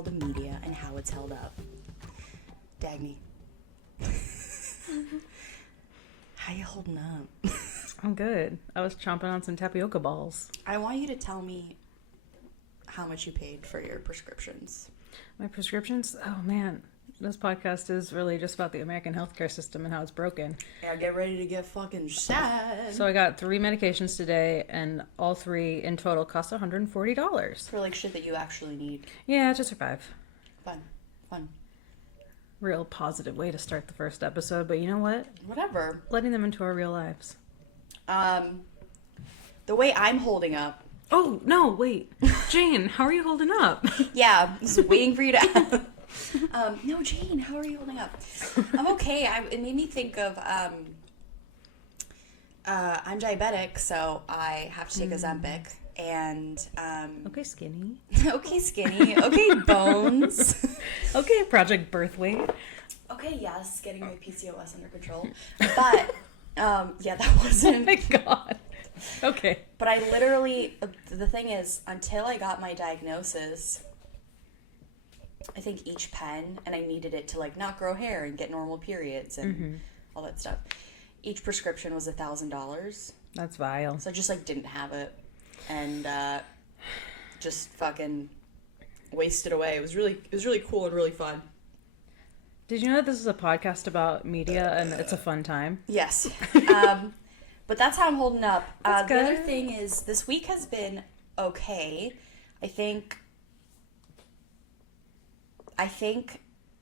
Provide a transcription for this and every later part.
world of media and how it's held up. Dagny. How you holding up? I'm good. I was chomping on some tapioca balls. I want you to tell me how much you paid for your prescriptions. My prescriptions? Oh, man. This podcast is really just about the American healthcare system and how it's broken. Yeah, get ready to get fucking sad. So I got 3 medications today, and all 3 in total cost $140. For like shit that you actually need. Yeah, to survive. Fun. Real positive way to start the first episode, but you know what? Whatever. Letting them into our real lives. The way I'm holding up. Oh, no, wait. Jane, how are you holding up? Yeah, just waiting for you to no, Jane, how are you holding up? I'm okay. It made me think of, I'm diabetic, so I have to take Ozempic, and, Okay, skinny. okay, skinny. Okay, bones. Okay, project birth weight. Okay, yes, getting my PCOS under control. But, yeah, that wasn't... Oh my god. Okay. But I literally, the thing is, until I got my diagnosis, I think each pen, and I needed it to like not grow hair and get normal periods and all that stuff. Each prescription was $1,000. That's vile. So I just like didn't have it, and just fucking wasted away. It was really cool and really fun. Did you know that this is a podcast about media and it's a fun time? Yes. But that's how I'm holding up. The other thing is, this week has been okay. I think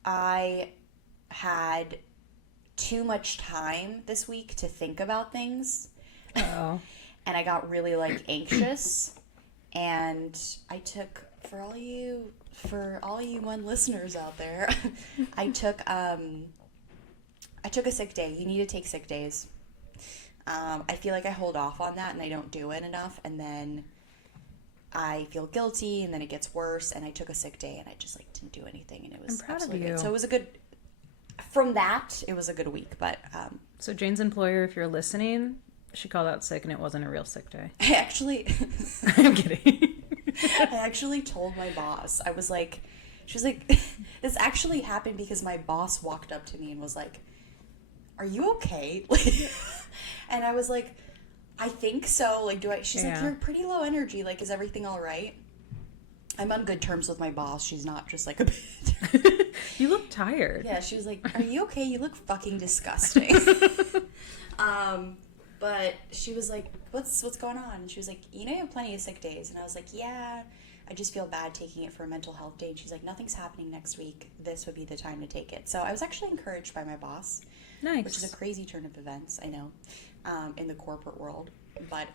I had too much time this week to think about things. Oh. And I got really like anxious. And I took, for all you one listeners out there, I took a sick day. You need to take sick days. I feel like I hold off on that and I don't do it enough, and then I feel guilty, and then it gets worse, and I took a sick day and I just like didn't do anything, and it was I'm proud of absolutely you. good. So it was it was a good week, but So Jane's employer, if you're listening, she called out sick and it wasn't a real sick day. I actually I'm kidding. I actually told my boss. She was like, this actually happened because my boss walked up to me and was like, "Are you okay?" And I was like, "I think so. Like, she's like, "You're pretty low energy. Like, is everything all right?" I'm on good terms with my boss. She's not just like a bitch. You look tired. Yeah, she was like, "Are you okay? You look fucking disgusting." But she was like, what's going on? And she was like, "You know, you have plenty of sick days." And I was like, "Yeah, I just feel bad taking it for a mental health day." And she's like, "Nothing's happening next week. This would be the time to take it." So I was actually encouraged by my boss. Nice. Which is a crazy turn of events, I know, in the corporate world. But,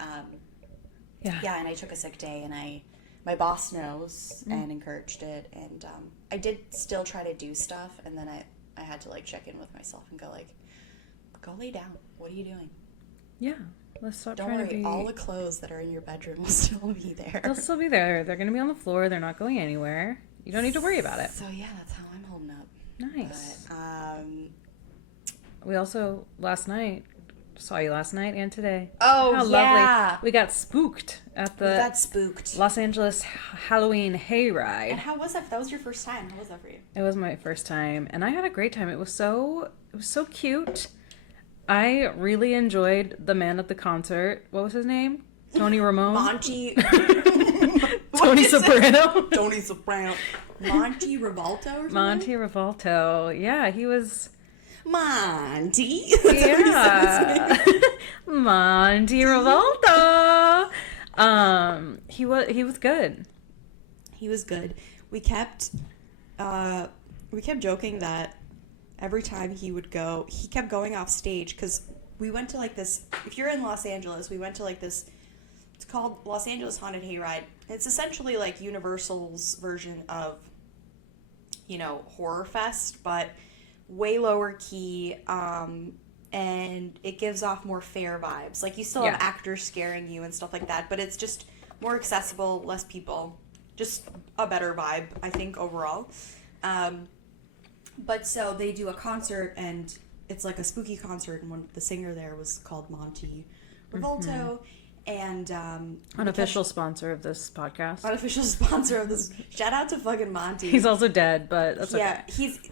yeah, and I took a sick day, and my boss knows and encouraged it. And I did still try to do stuff, and then I had to, like, check in with myself and go, like, go lay down. What are you doing? Yeah. Let's stop Don't trying worry, to be... all the clothes that are in your bedroom will still be there. They'll still be there. They're going to be on the floor. They're not going anywhere. You don't need to worry about it. So, yeah, that's how I'm holding up. Nice. But, we also, saw you last night and today. Oh, how yeah. Lovely. We got spooked at the Los Angeles Halloween hayride. And how was that? That was your first time. How was that for you? It was my first time, and I had a great time. It was so cute. I really enjoyed the man at the concert. What was his name? Tony Ramone? Monty. Tony Soprano? Tony Soprano. Monty Rivalto or something? Monty Rivalto. Yeah, he was... Monty. Yeah. Monty Rivalto. He was good. He was good. We kept joking that every time he would go, he kept going off stage, because we went to like this, if you're in Los Angeles, we went to like this, it's called Los Angeles Haunted Hayride. It's essentially like Universal's version of, Horror Fest, but way lower key, and it gives off more fair vibes. Like, you still have actors scaring you and stuff like that, but it's just more accessible, less people, just a better vibe, I think, overall. But so they do a concert, and it's like a spooky concert, and the singer there was called Monty Rivalto, And Unofficial sponsor of this podcast. unofficial sponsor of this. Shout out to fucking Monty. He's also dead, but that's okay.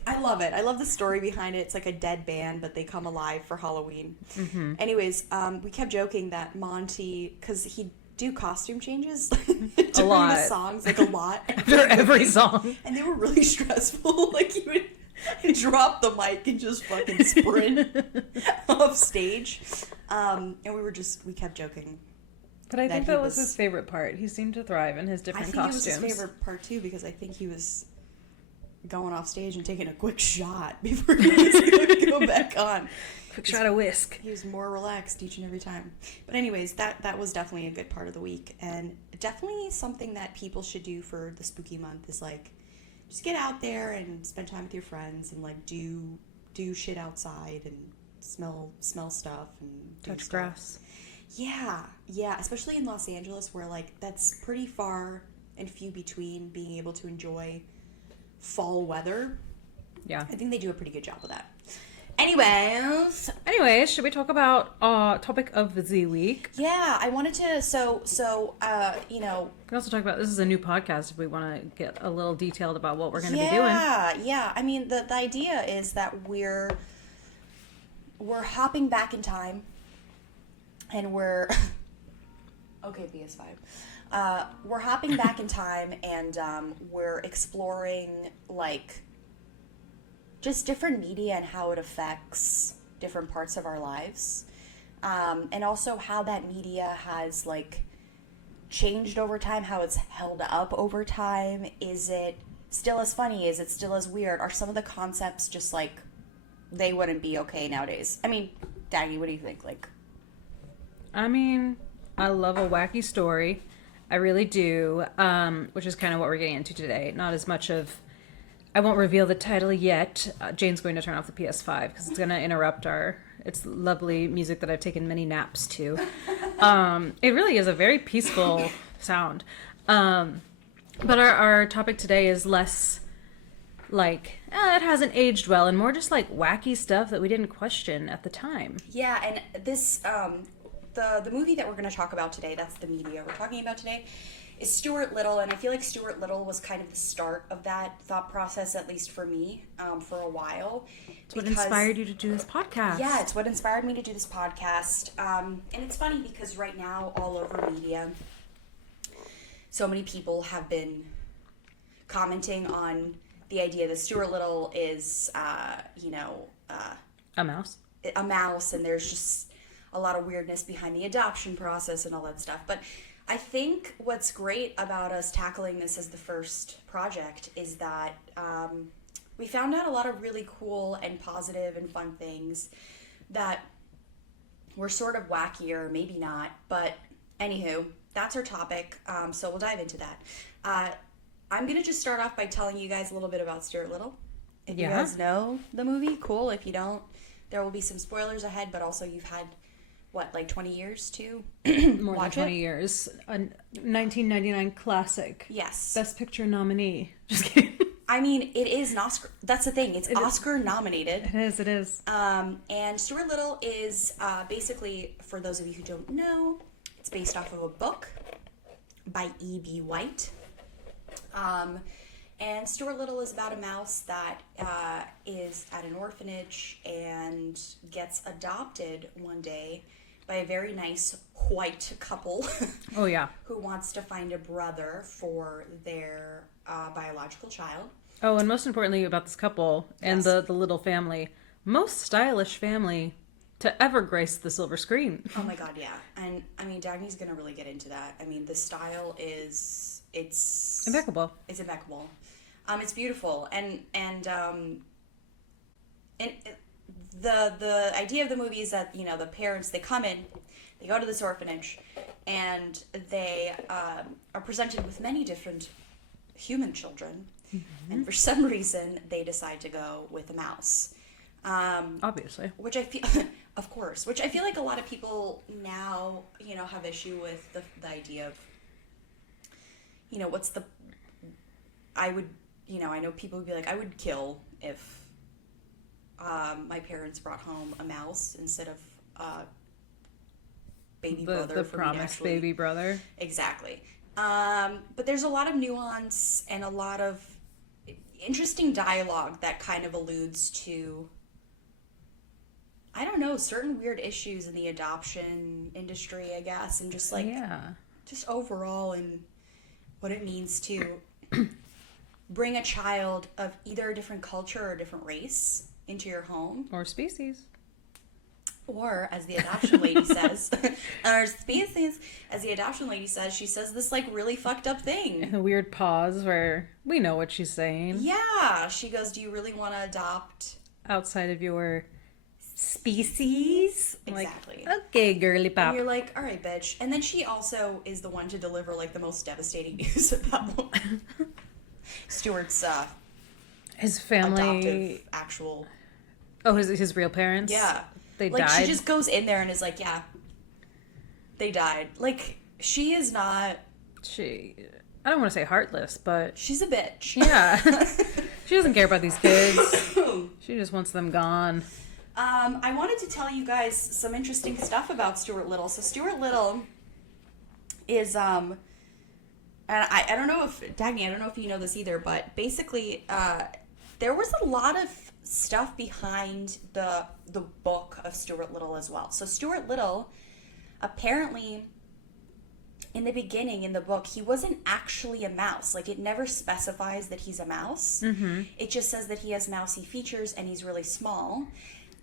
I love it. I love the story behind it. It's like a dead band, but they come alive for Halloween. Mm-hmm. Anyways, we kept joking that Monty, because he'd do costume changes during A lot. the songs, like a lot. After every song. And they were really stressful. Like he would drop the mic and just fucking sprint off stage. And we kept joking. But I think that was his favorite part. He seemed to thrive in his different costumes. I think it was his favorite part too, because I think he was going off stage and taking a quick shot before he was going to go back on. Quick shot of whisk. He was more relaxed each and every time. But anyways, that was definitely a good part of the week, and definitely something that people should do for the spooky month is like just get out there and spend time with your friends and like do shit outside and smell stuff and touch grass. Yeah, especially in Los Angeles where like that's pretty far and few between being able to enjoy fall weather. Yeah. I think they do a pretty good job of that. Anyways, should we talk about topic of the week? Yeah, I wanted to We can also talk about, this is a new podcast if we want to get a little detailed about what we're going to be doing. Yeah. I mean, the idea is that we're hopping back in time. And we're okay, PS5. We're hopping back in time, and we're exploring like just different media and how it affects different parts of our lives, and also how that media has like changed over time, how it's held up over time. Is it still as funny? Is it still as weird? Are some of the concepts just like they wouldn't be okay nowadays? I mean, Daggy, what do you think? Like. I mean, I love a wacky story. I really do, which is kind of what we're getting into today. Not as much of... I won't reveal the title yet. Jane's going to turn off the PS5 because it's going to interrupt it's lovely music that I've taken many naps to. It really is a very peaceful sound. But our topic today is less like, it hasn't aged well, and more just like wacky stuff that we didn't question at the time. Yeah, and this... The movie that we're going to talk about today, that's the media we're talking about today, is Stuart Little, and I feel like Stuart Little was kind of the start of that thought process, at least for me, for a while. It's what inspired you to do this podcast. Yeah, it's what inspired me to do this podcast. And it's funny because right now, all over media, so many people have been commenting on the idea that Stuart Little is, a mouse. A mouse, and there's just a lot of weirdness behind the adoption process and all that stuff. But I think what's great about us tackling this as the first project is that we found out a lot of really cool and positive and fun things that were sort of wackier, maybe not. But anywho, that's our topic, so we'll dive into that. I'm going to just start off by telling you guys a little bit about Stuart Little. If you guys know the movie, cool. If you don't, there will be some spoilers ahead, but also you've had... what, like 20 years to More watch than 20 it? years. A 1999 classic. Yes. Best Picture nominee. Just kidding. I mean, it is an Oscar. That's the thing. It's Oscar nominated. It is. And Stuart Little is basically, for those of you who don't know, it's based off of a book by E.B. White. And Stuart Little is about a mouse that is at an orphanage and gets adopted one day by a very nice white couple. Oh, yeah. Who wants to find a brother for their biological child. Oh, and most importantly about this couple and the little family. Most stylish family to ever grace the silver screen. Oh my god, yeah. And I mean, Dagny's gonna really get into that. I mean, the style is... It's impeccable. It's impeccable. It's beautiful. And the idea of the movie is that, the parents, they come in, they go to this orphanage, and they are presented with many different human children. Mm-hmm. And for some reason, they decide to go with a mouse. Obviously. Which I feel, of course, which I feel like a lot of people now, have issue with the idea of, I know people would be like, I would kill if my parents brought home a mouse instead of baby brother. The promised baby brother. Exactly. But there's a lot of nuance and a lot of interesting dialogue that kind of alludes to, I don't know, certain weird issues in the adoption industry, I guess, and just like, just overall and what it means to bring a child of either a different culture or a different race into your home. Or species. Or, as the adoption lady says, or species, as the adoption lady says, she says this, like, really fucked up thing. A weird pause where we know what she's saying. Yeah. She goes, do you really want to adopt? Outside of your species? Exactly. Like, okay, girly pop. And you're like, all right, bitch. And then she also is the one to deliver, like, the most devastating news about Stuart's, his family. adoptive, actual. Oh, his real parents? Yeah. They like, died? She just goes in there and is like, yeah, they died. Like, she is not. I don't want to say heartless, but. She's a bitch. Yeah. She doesn't care about these kids. She just wants them gone. I wanted to tell you guys some interesting stuff about Stuart Little. So Stuart Little is, and I don't know if, Dagny, I don't know if you know this either, but basically, there was a lot of stuff behind the book of Stuart Little as well. So Stuart Little, apparently, in the beginning, in the book, he wasn't actually a mouse. Like, it never specifies that he's a mouse. Mm-hmm. It just says that he has mousy features and he's really small.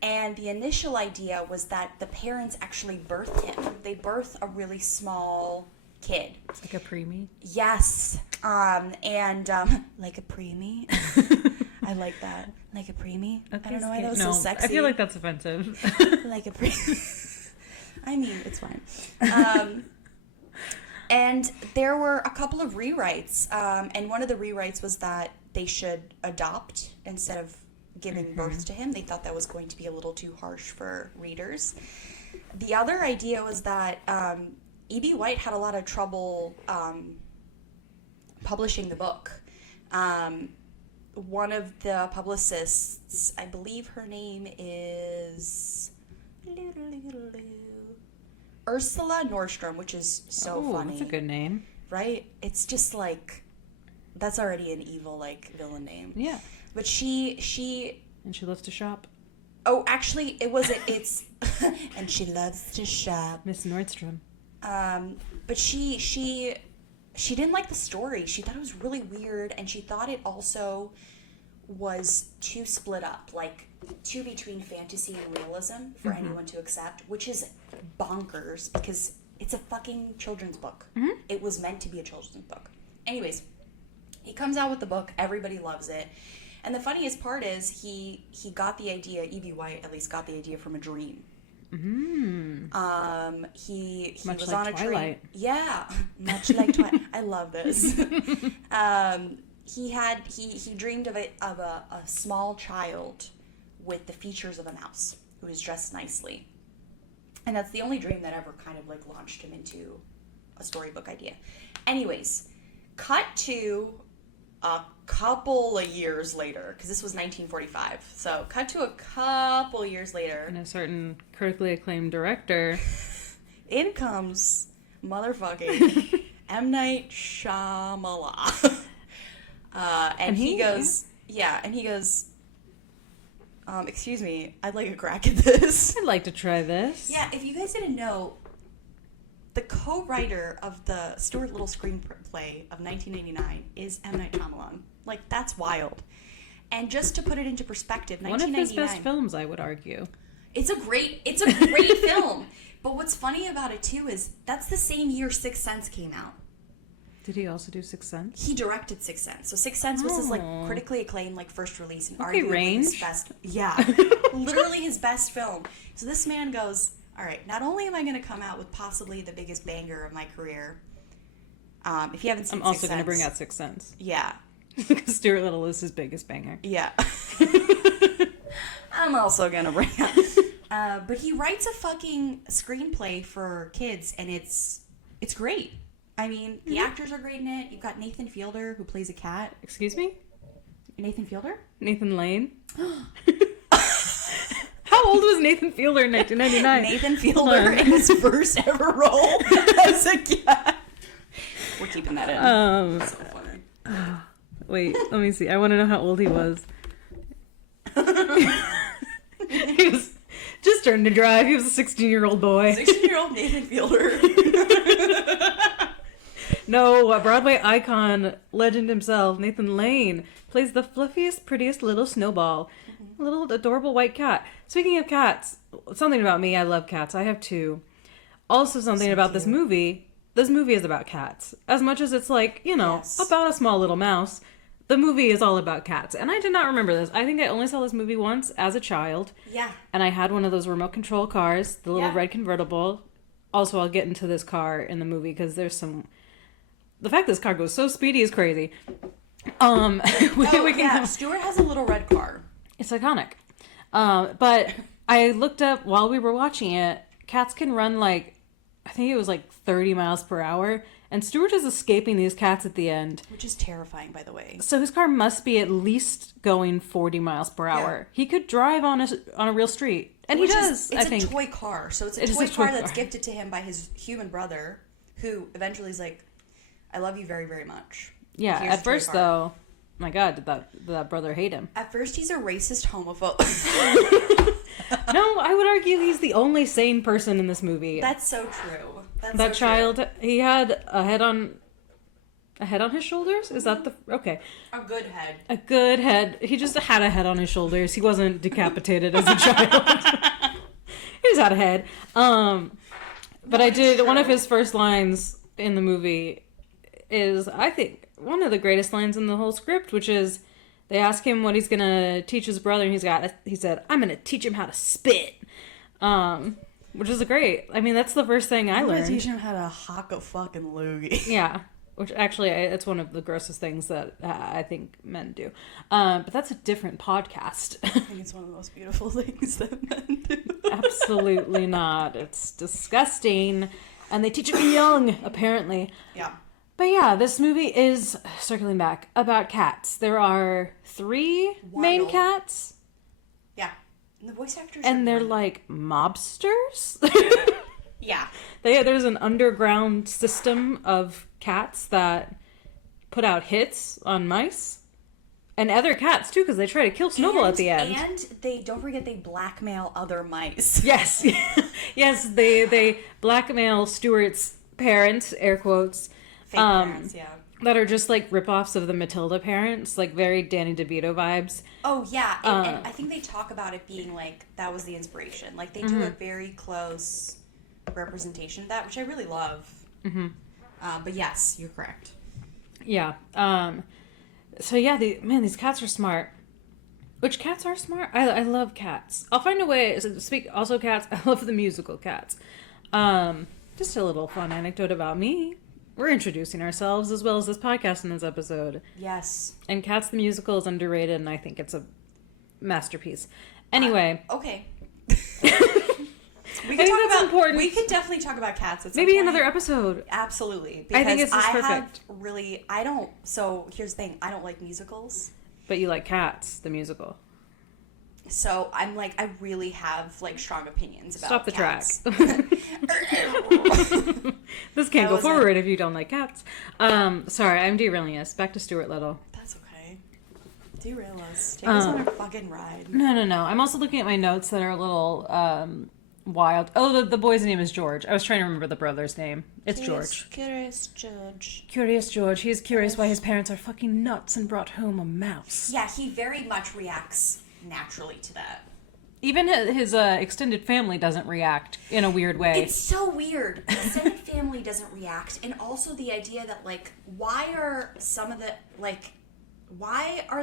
And the initial idea was that the parents actually birthed him. They birthed a really small kid. Like a preemie? Yes. Like a preemie. I like that. Like a preemie. Okay, I don't know why that was so sexy. I feel like that's offensive. Like a preemie. I mean, it's fine. And there were a couple of rewrites. And one of the rewrites was that they should adopt instead of giving birth to him. They thought that was going to be a little too harsh for readers. The other idea was that E.B. White had a lot of trouble publishing the book. One of the publicists, I believe her name is Ursula Nordstrom, which is so funny. That's a good name. Right? It's just like, that's already an evil, like, villain name. Yeah. But she... And she loves to shop. Oh, actually, it's... and she loves to shop. Miss Nordstrom. But she didn't like the story. She thought it was really weird, and she thought it also was too split up, like too between fantasy and realism for anyone to accept, which is bonkers because it's a fucking children's book. Mm-hmm. It was meant to be a children's book. Anyways, he comes out with the book. Everybody loves it. And the funniest part is he got the idea, E.B. White at least got the idea from a dream. Mm-hmm. He much was like on a Twilight. dream. Yeah, much like Twilight. I love this. He dreamed of a small child with the features of a mouse who was dressed nicely, and that's the only dream that ever kind of like launched him into a storybook idea. Anyways, cut to a couple of years later, because this was 1945. So cut to a couple years later, and a certain critically acclaimed director. In comes motherfucking M. Night Shyamalan. And he goes, excuse me, I'd like a crack at this. I'd like to try this. Yeah, if you guys didn't know, the co-writer of the Stuart Little screenplay of 1989 is M. Night Shyamalan. Like, that's wild. And just to put it into perspective, 1999... One of his best films, I would argue. It's a great film. But what's funny about it, too, is that's the same year Sixth Sense came out. Did he also do Sixth Sense? He directed Sixth Sense. So Sixth Sense was his, like, critically acclaimed, like, first release. And okay, arguably range. his best... Yeah. Literally his best film. So this man goes, all right, not only am I going to come out with possibly the biggest banger of my career, if you haven't seen Sixth Sense... I'm also going to bring out Sixth Sense. Yeah. Because Stuart Little is his biggest banger. Yeah. I'm also going to bring out... but he writes a fucking screenplay for kids, and it's great. I mean, the actors are great in it. You've got Nathan Fielder, who plays a cat. Excuse me? Nathan Fielder? Nathan Lane? How old was Nathan Fielder in 1999? Nathan Fielder in his first ever role as a cat. We're keeping that in. So funny. Wait, let me see. I want to know how old he was. He was just starting to drive. He was a 16-year-old boy. 16-year-old Nathan Fielder. No, a Broadway icon, legend himself, Nathan Lane, plays the fluffiest, prettiest little snowball. A little adorable white cat. Speaking of cats, something about me, I love cats. I have two. Also something about this movie. This movie is about cats. As much as it's like, Yes. about a small little mouse, the movie is all about cats. And I did not remember this. I think I only saw this movie once as a child. Yeah. And I had one of those remote control cars, the little Yeah. red convertible. Also, I'll get into this car in the movie because there's some... The fact this car goes so speedy is crazy. Stuart has a little red car. It's iconic. But I looked up while we were watching it, cats can run I think it was 30 miles per hour. And Stuart is escaping these cats at the end. Which is terrifying, by the way. So his car must be at least going 40 miles per hour. Yeah. He could drive on a real street. And Which he does, It's I think. a toy car. So it's a toy car that's gifted to him by his human brother, who eventually is like, I love you very, very much. Yeah, Here's at first, though, my God, did that brother hate him? At first, he's a racist homophobe. No, I would argue he's the only sane person in this movie. That's so true. That child, he had a head on his shoulders? Is that the... Okay. A good head. A good head. He just had a head on his shoulders. He wasn't decapitated as a child. He just had a head. But I did... One of his first lines in the movie is, I think, one of the greatest lines in the whole script, which is, they ask him what he's going to teach his brother, and he said, I'm going to teach him how to spit. Which is great. I mean, that's the first thing I learned. I'm going to teach him how to hock a fucking loogie. Yeah. Which actually, it's one of the grossest things that I think men do. But that's a different podcast. I think it's one of the most beautiful things that men do. Absolutely not. It's disgusting. And they teach it young, apparently. Yeah. But yeah, this movie is, circling back, about cats. There are 3 main cats. Yeah. And the voice actors and they're like mobsters. Yeah. There's an underground system of cats that put out hits on mice. And other cats, too, because they try to kill Snowball at the end. And don't forget, they blackmail other mice. Yes. Yes, they blackmail Stuart's parents, air quotes. Fake parents, yeah. That are just like ripoffs of the Matilda parents, like very Danny DeVito vibes. Oh, yeah. And I think they talk about it being like, that was the inspiration. Like, they do a very close representation of that, which I really love. Mm-hmm. But yes, you're correct. Yeah. So yeah, these cats are smart. Which cats are smart? I love cats. I'll find a way to speak. Also, cats. I love the musical Cats. Just a little fun anecdote about me. We're introducing ourselves as well as this podcast in this episode. Yes. And Cats the musical is underrated, and I think it's a masterpiece. Anyway. Okay. We could definitely talk about Cats at some Maybe point. another episode. Absolutely. I think it's just perfect. So here's the thing. I don't like musicals. But you like Cats, the musical. So I'm like, I really have like strong opinions about Stop the Cats. track. This can't go forward if you don't like cats. Sorry, I'm derailing us. Back to Stuart Little. That's okay. Derail us. Take us on a fucking ride. No. I'm also looking at my notes that are a little wild. Oh, the boy's name is George. I was trying to remember the brother's name. It's George. Curious George. Curious George. He's curious why his parents are fucking nuts and brought home a mouse. Yeah, he very much reacts naturally to that. Even his extended family doesn't react in a weird way. It's so weird. The extended family doesn't react, and also the idea that like, why are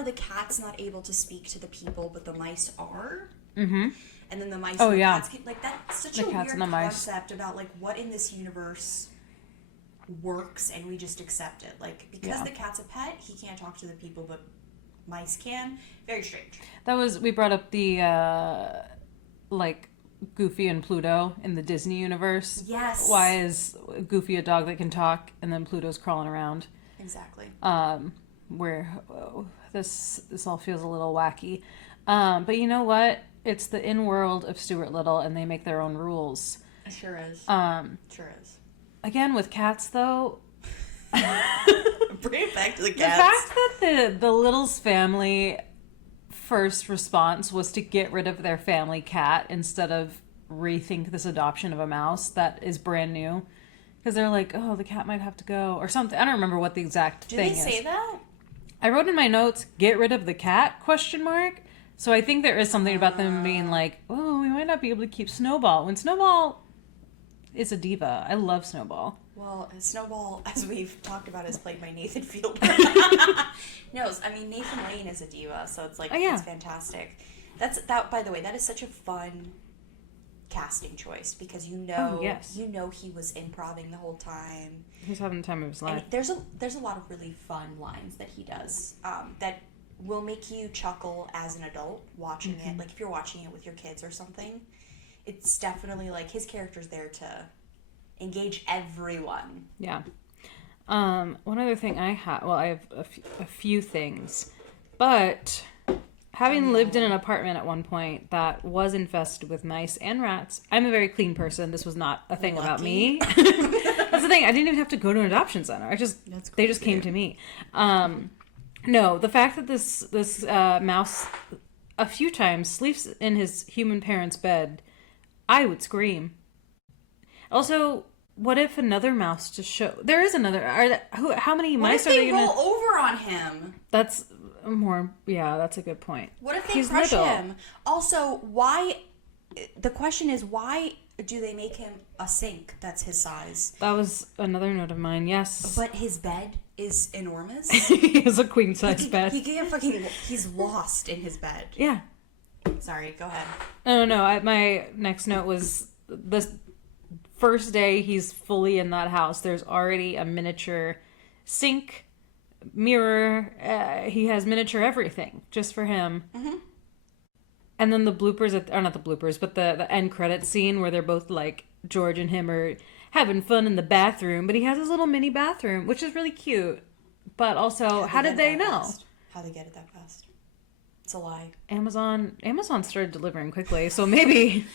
the cats not able to speak to the people, but the mice are? Mm-hmm. And then the mice. Oh, and the yeah. cats like that's such The a cats weird and the mice. concept about like what in this universe works, and we just accept it. Like because the cat's a pet, he can't talk to the people, but mice can. Very strange. We brought up the like Goofy and Pluto in the Disney universe. Yes. Why is Goofy a dog that can talk and then Pluto's crawling around? Exactly. Where this all feels a little wacky. But you know what? it's the in-world of Stuart Little, and they make their own rules. It sure is. Sure is. Again, with cats, though... Bring it back to the The cats. fact that the Littles family first response was to get rid of their family cat instead of rethink this adoption of a mouse that is brand new. Because they're like, oh, the cat might have to go, or something. I don't remember what the exact thing is. Do they say that? I wrote in my notes, get rid of the cat, ? So I think there is something about them being like, oh, we might not be able to keep Snowball. When Snowball is a diva. I love Snowball. Well, Snowball, as we've talked about, is played by Nathan Fielder. No, I mean, Nathan Lane is a diva, so it's like, it's fantastic. By the way, that is such a fun casting choice, because you know he was improvising the whole time. He's having the time of his life. And there's a lot of really fun lines that he does that will make you chuckle as an adult watching it. Like if you're watching it with your kids or something, it's definitely like his character's there to engage everyone. Yeah. One other thing I have a few things, but having lived in an apartment at one point that was infested with mice and rats, I'm a very clean person. This was not a thing about me. That's the thing. I didn't even have to go to an adoption center. They just came to me. No, the fact that this mouse a few times sleeps in his human parents' bed, I would scream. Also, what if another mouse just show? There is another. How many mice are they gonna? What if they roll over on him? That's more. Yeah, that's a good point. What if they crush him? Also, why? The question is, why do they make him a sink that's his size? That was another note of mine. Yes, but his bed is enormous. He has a queen size bed. He's lost in his bed. Yeah. Sorry, go ahead. No. My next note was the first day he's fully in that house. There's already a miniature sink, mirror. He has miniature everything just for him. Mm-hmm. And then the bloopers, not the bloopers, but the end credit scene where they're both like, George and him are having fun in the bathroom, but he has his little mini bathroom, which is really cute. But also, how did they know? How they get it that fast? It's a lie. Amazon started delivering quickly, so maybe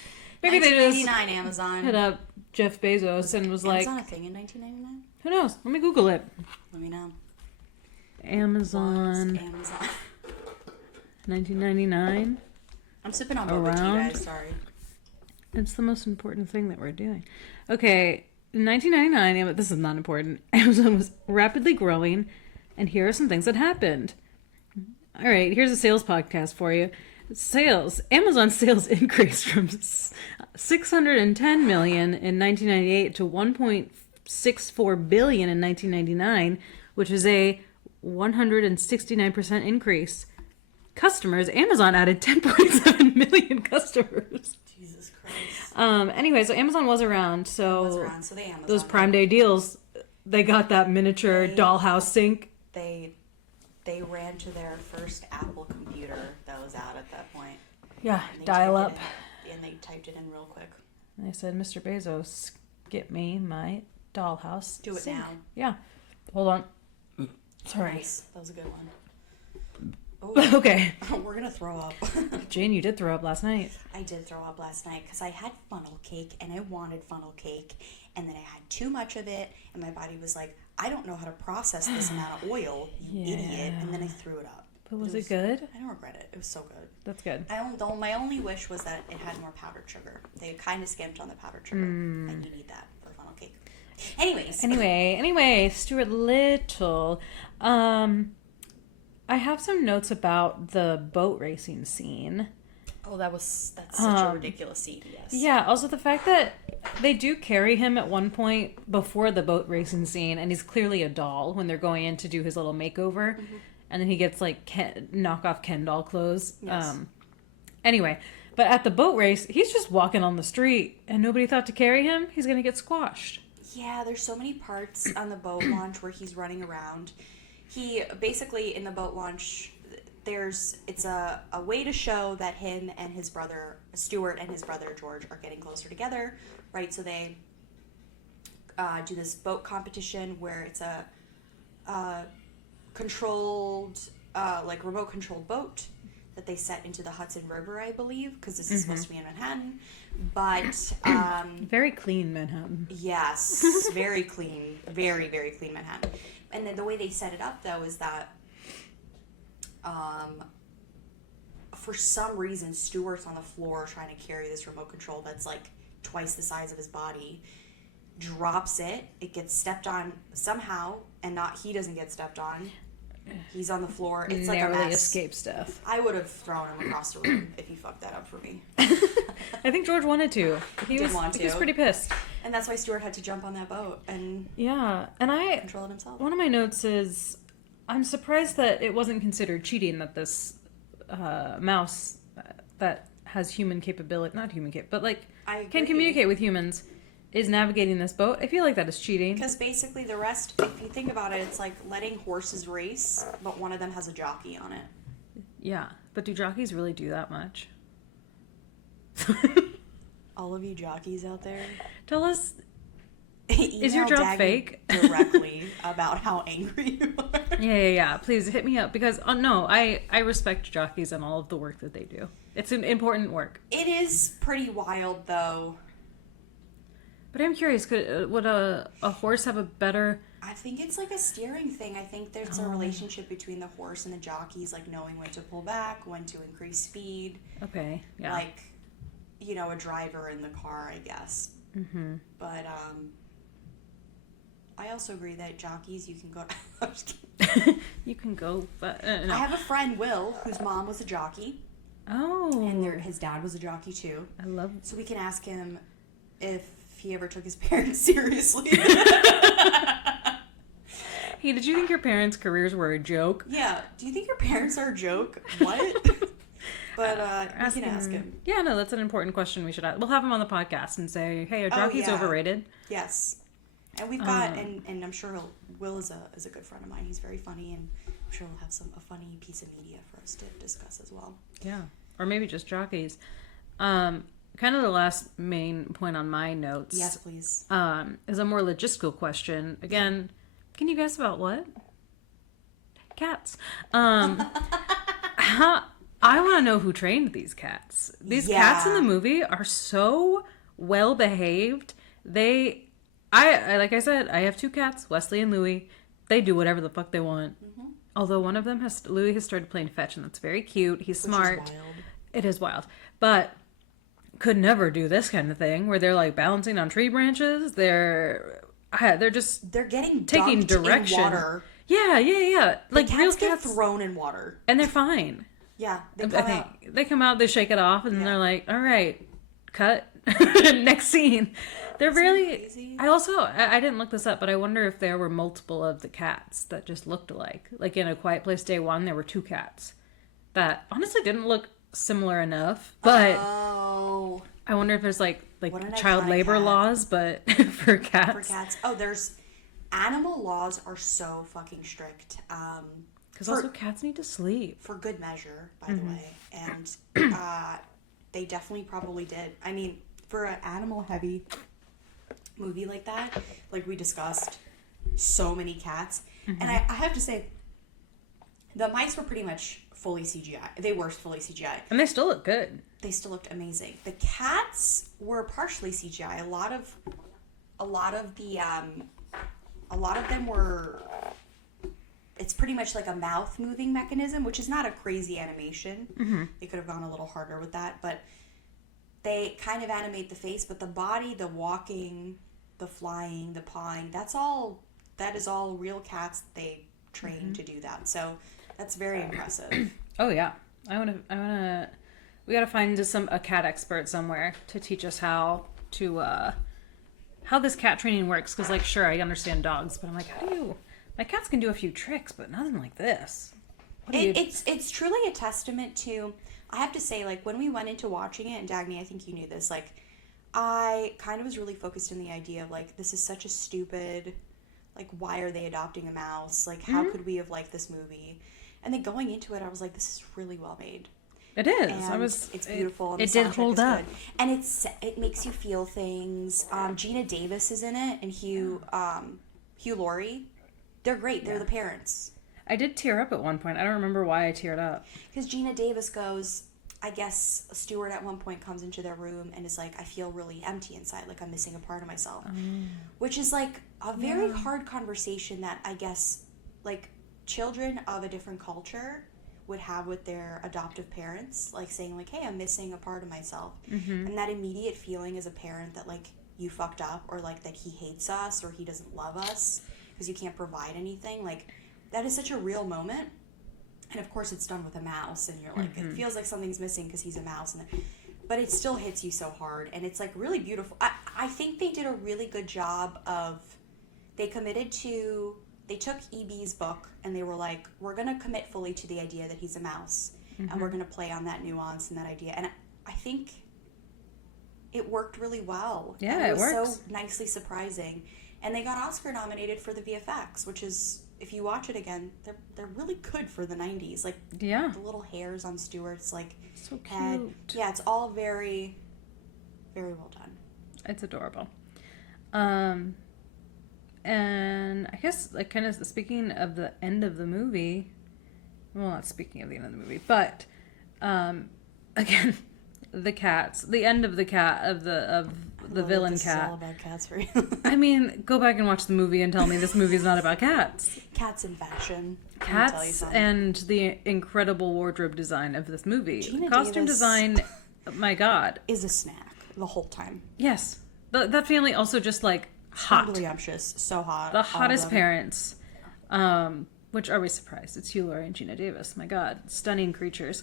they just Amazon hit up Jeff Bezos and was like, Amazon a thing in 1999? Who knows? Let me Google it. Let me know. Amazon. 1999. I'm sipping on boba tea, guys. Sorry. It's the most important thing that we're doing. Okay, in 1999, this is not important. Amazon was rapidly growing, and here are some things that happened. All right, here's a sales podcast for you. Amazon sales increased from 610 million in 1998 to 1.64 billion in 1999, which is a 169% increase. Customers, Amazon added 10.7 million customers. Jesus Christ. Anyway, so Amazon was around. So those Prime Day deals, they got that miniature dollhouse sink. They ran to their first Apple computer that was out at that point. Yeah, dial up. And they typed it in real quick. And they said, Mr. Bezos, get me my dollhouse Do it sink. now. Yeah. Hold on. Sorry. Nice. That was a good one. Ooh. Okay. We're going to throw up. Jane, you did throw up last night. I did throw up last night because I had funnel cake and I wanted funnel cake. And then I had too much of it. And my body was like, I don't know how to process this amount of oil, you idiot. And then I threw it up. But was it good? I don't regret it. It was so good. That's good. My only wish was that it had more powdered sugar. They kind of skimped on the powdered sugar. And you need that for funnel cake. Anyway, Stuart Little. I have some notes about the boat racing scene. Oh, that's such a ridiculous scene, yes. Yeah, also the fact that they do carry him at one point before the boat racing scene, and he's clearly a doll when they're going in to do his little makeover, and then he gets like knockoff Ken doll clothes. Yes. Anyway, but at the boat race, he's just walking on the street, and nobody thought to carry him. He's going to get squashed. Yeah, there's so many parts on the boat launch where he's running around. He basically, in the boat launch, it's a way to show that him and his brother, Stuart, and his brother, George, are getting closer together, right? So they do this boat competition where it's a controlled, like remote-controlled boat that they set into the Hudson River, I believe, because this is supposed to be in Manhattan. But very clean Manhattan. yes, very clean, very, very clean Manhattan. And then the way they set it up, though, is that for some reason, Stuart's on the floor trying to carry this remote control that's like twice the size of his body, drops it, it gets stepped on somehow, and not he doesn't get stepped on. He's on the floor. It's like a mess. Escape stuff. I would have thrown him across the room if he fucked that up for me. I think George wanted to. He was pretty pissed. And that's why Stuart had to jump on that boat and control it himself. One of my notes is, I'm surprised that it wasn't considered cheating that this mouse that has human capability, not human but like can communicate with humans, is navigating this boat. I feel like that is cheating. Because basically the rest, if you think about it, it's like letting horses race, but one of them has a jockey on it. Yeah, but do jockeys really do that much? All of you jockeys out there, tell us, is your job fake? Directly about how angry you are. Yeah. Please hit me up, because no, I respect jockeys and all of the work that they do. It's an important work. It is pretty wild, though. But I'm curious, would a horse have a better... I think it's like a steering thing. I think there's a relationship between the horse and the jockeys, like knowing when to pull back, when to increase speed. Okay, yeah. Like, you know, a driver in the car, I guess. Mm-hmm. But I also agree that jockeys, you can go... I'm just kidding. You can go, but... No. I have a friend, Will, whose mom was a jockey. Oh. And his dad was a jockey, too. I love... So we can ask him if he ever took his parents seriously. Hey, did you think your parents' careers were a joke? Yeah. Do you think your parents are a joke? What? But we can ask him. Yeah, no, that's an important question we should ask. We'll have him on the podcast and say, hey, are jockeys overrated? Yes. And we've got, and I'm sure Will is a good friend of mine. He's very funny, and I'm sure we'll have a funny piece of media for us to discuss as well. Yeah. Or maybe just jockeys. Kind of the last main point on my notes. Yes, please. Is a more logistical question. Again, can you guess about what? Cats. I want to know who trained these cats. These cats in the movie are so well behaved. I like I said, I have 2 cats, Wesley and Louie. They do whatever the fuck they want. Mm-hmm. Although one of them Louie has started playing fetch, and that's very cute. He's smart. Is wild. It is wild, but could never do this kind of thing where they're like balancing on tree branches. They're getting taking direction. In water. Yeah. Like the real cats get thrown in water, and they're fine. Yeah, they come out, they shake it off, and they're like, "All right, cut." Next scene. They're really crazy. I didn't look this up, but I wonder if there were multiple of the cats that just looked alike. Like in A Quiet Place Day 1, there were 2 cats that honestly didn't look similar enough, but I wonder if there's like child labor laws, but for cats. For cats. Oh, there's animal laws are so fucking strict. Because also cats need to sleep. For good measure, by the way. And they definitely probably did. I mean, for an animal-heavy movie like that, like we discussed, so many cats. Mm-hmm. And I have to say, the mice were pretty much fully CGI. They were fully CGI. And they still look good. They still looked amazing. The cats were partially CGI. A lot of them were... It's pretty much like a mouth moving mechanism, which is not a crazy animation. Mm-hmm. They could have gone a little harder with that, but they kind of animate the face, but the body, the walking, the flying, the pawing, that is all real cats. They train to do that. So that's very impressive. Oh yeah. We got to find a cat expert somewhere to teach us how this cat training works. Cause like, sure, I understand dogs, but I'm like, my cats can do a few tricks, but nothing like this. It's truly a testament to, I have to say, like, when we went into watching it, and Dagny, I think you knew this, like, I kind of was really focused in the idea of, like, this is such a stupid, like, why are they adopting a mouse? Like, how could we have liked this movie? And then going into it, I was like, this is really well made. It is. And it's beautiful. And it did hold up. Good. And it makes you feel things. Gina Davis is in it, and Hugh Laurie. They're great. They're the parents. I did tear up at one point. I don't remember why I teared up. Because Gina Davis goes, I guess Stuart at one point comes into their room and is like, I feel really empty inside, like I'm missing a part of myself. Which is like a very hard conversation that I guess like children of a different culture would have with their adoptive parents, like saying like, hey, I'm missing a part of myself. And that immediate feeling as a parent that like you fucked up, or like that he hates us or he doesn't love us because you can't provide anything, like that is such a real moment. And of course it's done with a mouse, and you're like, it feels like something's missing because he's a mouse, but it still hits you so hard, and it's like really beautiful. I think they did a really good job of, they took EB's book and they were like, we're going to commit fully to the idea that he's a mouse, and we're going to play on that nuance and that idea, and I think it worked really well. Yeah, and it was works. so nicely surprising, and they got Oscar nominated for the VFX, which is, if you watch it again, they're really good for the 90s. Like, Yeah. the little hairs on Stuart's, like, So cute. head. Yeah, it's all very, very well done. It's adorable. And I guess, like, kind of speaking of the end of the movie, well, not speaking of the end of the movie, but, again, the cats, the end of the cat, of the villain This is cat. all about cats for you. I mean, go back and watch the movie and tell me this movie's not about cats. Cats in fashion. Let me tell you Cats something. and the incredible wardrobe design of this movie. Gina Costume Davis design, my God. is a snack the whole time. Yes. That family also just, like, hot. Scrumptious, so hot. The all of hottest them. parents. Which, are we surprised? It's Hugh Laurie and Gina Davis. My God. Stunning creatures.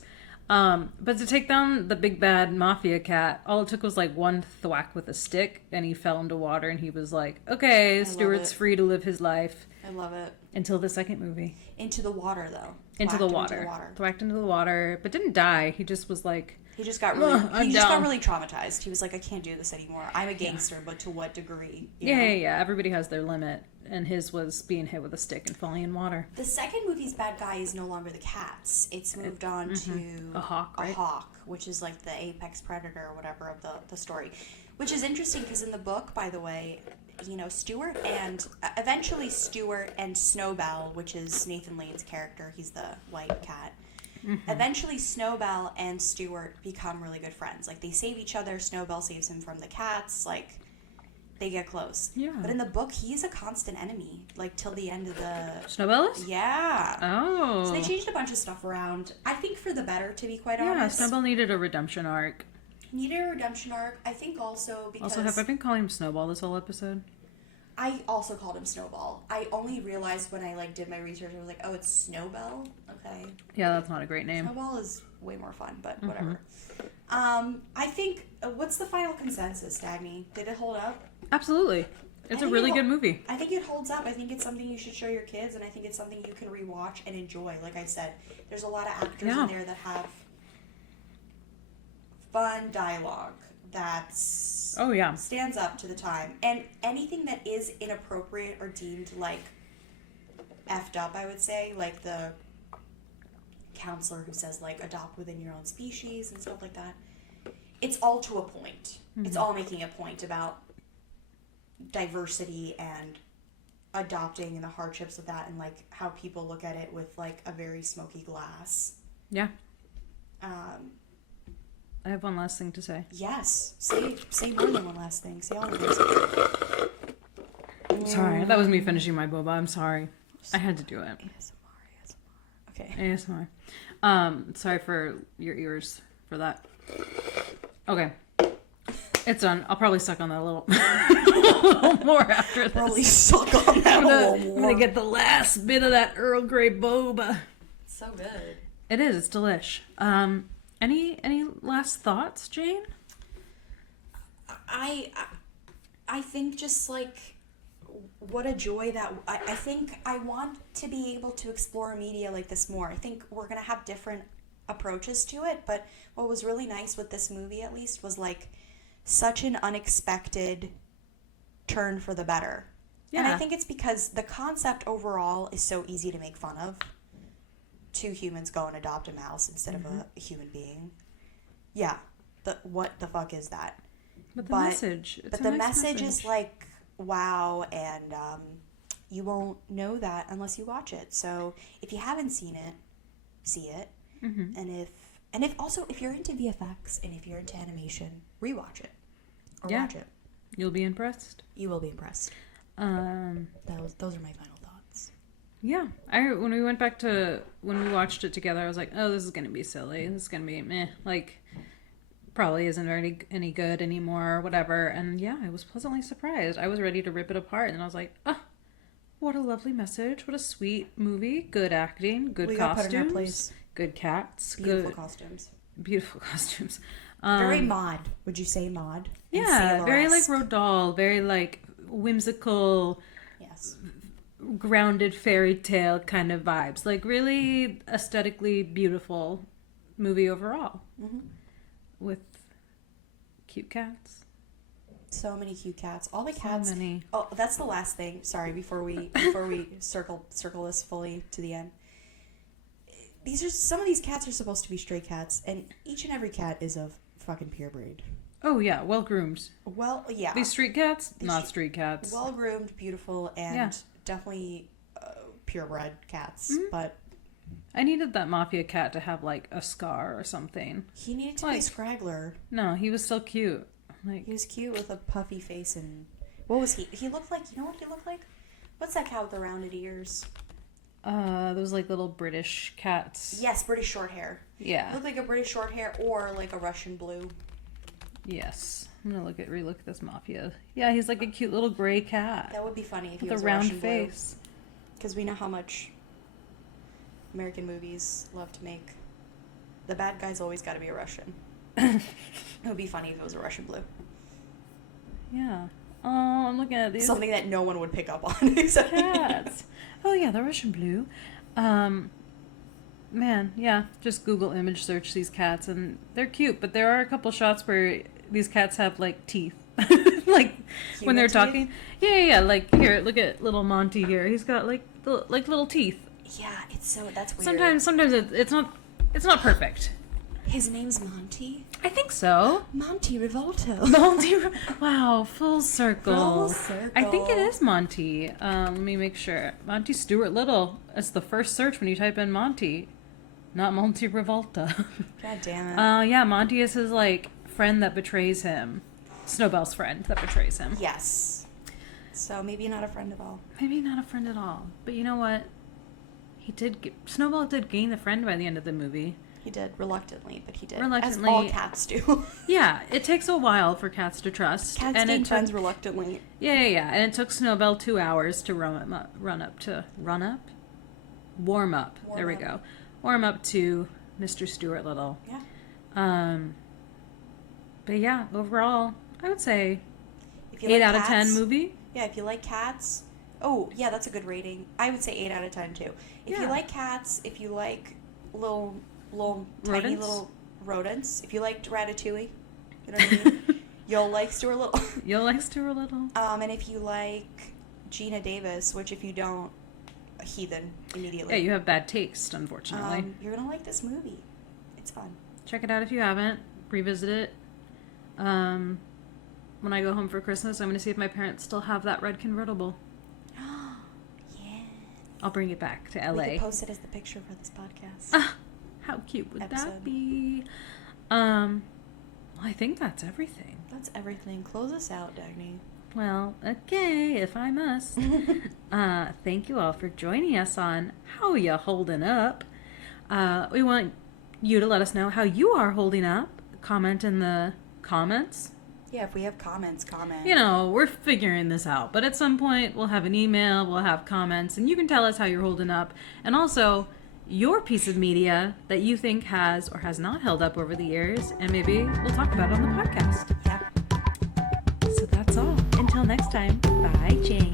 But to take down the big bad mafia cat, all it took was like one thwack with a stick, and he fell into water, and he was like, okay, Stuart's it. free to live his life. I love it. Until the second movie. Into the water, though. Into the water. Thwacked into the water, but didn't die. He just was like, He just got really, I'm got down. really traumatized. He was like, I can't do this anymore. I'm a gangster, but to what degree? You know? yeah. Everybody has their limit, and his was being hit with a stick and falling in water. The second movie's bad guy is no longer the cats. It's moved on to A hawk, right? A hawk, which is like the apex predator or whatever of the story. Which is interesting because in the book, by the way, you know, Stuart and Snowbell, which is Nathan Lane's character, he's the white cat. Eventually Snowbell and Stuart become really good friends. Like, they save each other. Snowbell saves him from the cats. Like, they get close. Yeah. But in the book, he's a constant enemy, like, till the end of the... Snowbell is? Yeah. Oh. So they changed a bunch of stuff around. I think for the better, to be quite Yeah, honest. Snowbell needed a redemption arc. Needed a redemption arc. I think also because... Also, have I been calling him Snowball this whole episode? I also called him Snowball. I only realized when I, like, did my research, I was like, oh, it's Snowbell? Okay. Yeah, that's not a great name. Snowball is way more fun, but whatever. I think... what's the final consensus, Dagny? Did it hold up? Absolutely. It's a really good movie. I think it holds up. I think it's something you should show your kids, and I think it's something you can rewatch and enjoy. Like I said, there's a lot of actors in there that have fun dialogue that's stands up to the time. And anything that is inappropriate or deemed like effed up, I would say, like the counselor who says like adopt within your own species and stuff like that. It's all to a point. It's all making a point about diversity and adopting and the hardships of that, and like how people look at it with like a very smoky glass. Yeah. I have one last thing to say. Yes. Say more than one last thing. Say all of this. Sorry, that was me finishing my boba. I'm sorry. I had to do it. ASMR. Okay. ASMR. Sorry for your ears for that. Okay. It's done. I'll probably suck on that a little, a little more after this. Probably suck on that a little more. I'm gonna get the last bit of that Earl Grey boba. So good. It is. It's delish. Any last thoughts, Jane? I think just like what a joy that I think I want to be able to explore media like this more. I think we're gonna have different approaches to it, but what was really nice with this movie at least was like such an unexpected turn for the better. Yeah. And I think it's because the concept overall is so easy to make fun of. Two humans go and adopt a mouse instead of a human being. Yeah. What the fuck is that? But the message. But the message is like wow, and you won't know that unless you watch it. So if you haven't seen it, see it. Mm-hmm. And if you're into VFX and if you're into animation, rewatch it or watch it. You'll be impressed. You will be impressed. Those are my final thoughts. Yeah, when we watched it together, I was like, oh, this is gonna be silly. This is gonna be meh. Like, probably isn't any good anymore or whatever. And yeah, I was pleasantly surprised. I was ready to rip it apart, and I was like, oh, what a lovely message. What a sweet movie. Good acting. Good costumes. Put in our place. Good cats. Beautiful costumes. Beautiful costumes. Very mod. Would you say mod? Yeah, very like Roald Dahl. Very like whimsical. Yes. Grounded fairy tale kind of vibes. Like really aesthetically beautiful movie overall. Mm-hmm. With cute cats. So many cute cats. All the cats. So many. Oh, that's the last thing. Sorry, before we circle this fully to the end. Some of these cats are supposed to be stray cats, and each and every cat is of fucking pure breed. Oh yeah, well groomed. Well, yeah. These street cats, not street cats. Well groomed, beautiful, and definitely purebred cats. Mm-hmm. But I needed that mafia cat to have like a scar or something. He needed to be Scraggler. No, he was so cute. Like he was cute with a puffy face and what was he? He looked like, you know what he looked like? What's that cat with the rounded ears? Those like little British cats. Yes, British short hair. Yeah. Looked like a British short hair or like a Russian blue. Yes. I'm gonna relook at this mafia. Yeah, he's like a cute little gray cat. That would be funny if he was with a round face. Because we know how much American movies love to make. The bad guy's always got to be a Russian. It would be funny if it was a Russian blue. Yeah. Oh, I'm looking at these. Something that no one would pick up on except cats. Oh yeah, the Russian blue. Man, yeah. Just Google image search these cats, and they're cute. But there are a couple shots where these cats have like teeth, like when they're talking. Yeah. Like here, look at little Monty here. He's got like little teeth. Yeah, that's weird. Sometimes it's not perfect. His name's Monty? I think so. Monty Rivolto. Wow, full circle. I think it is Monty. Let me make sure. Monty Stuart Little. It's the first search when you type in Monty, not Monty Rivolta. God damn it. Yeah, Monty is his like friend that betrays him. Snowbell's friend that betrays him. Yes. So maybe not a friend at all. Maybe not a friend at all. But you know what? Snowball did gain the friend by the end of the movie. He did, reluctantly, but he did. Reluctantly. As all cats do. Yeah, it takes a while for cats to trust. Cats gain friends reluctantly. Yeah. And it took Snowbell 2 hours to warm up. There we go. Warm up to Mr. Stuart Little. Yeah. But yeah, overall, I would say if you 8 like out cats, of 10 movie. Yeah, if you like cats. Oh, yeah, that's a good rating. I would say 8 out of 10 too. If you like cats, if you like little tiny little rodents. If you liked Ratatouille, you know what I mean? You'll like Stuart Little. You'll like Stuart Little. And if you like Gina Davis, which if you don't, a heathen immediately. Yeah, you have bad taste, unfortunately. You're gonna like this movie. It's fun. Check it out if you haven't. Revisit it. When I go home for Christmas, I'm gonna see if my parents still have that red convertible. Yeah. I'll bring it back to LA. We could post it as the picture for this podcast. How cute would that be? Well, I think that's everything. That's everything. Close us out, Dagny. Well, okay, if I must. Thank you all for joining us on How Ya Holdin' Up. We want you to let us know how you are holding up. Comment in the comments. Yeah, if we have comments, comment. You know, we're figuring this out. But at some point, we'll have an email, we'll have comments, and you can tell us how you're holding up. And also, your piece of media that you think has or has not held up over the years, and maybe we'll talk about it on the podcast. Yeah. So that's all. Until next time, bye, Jane.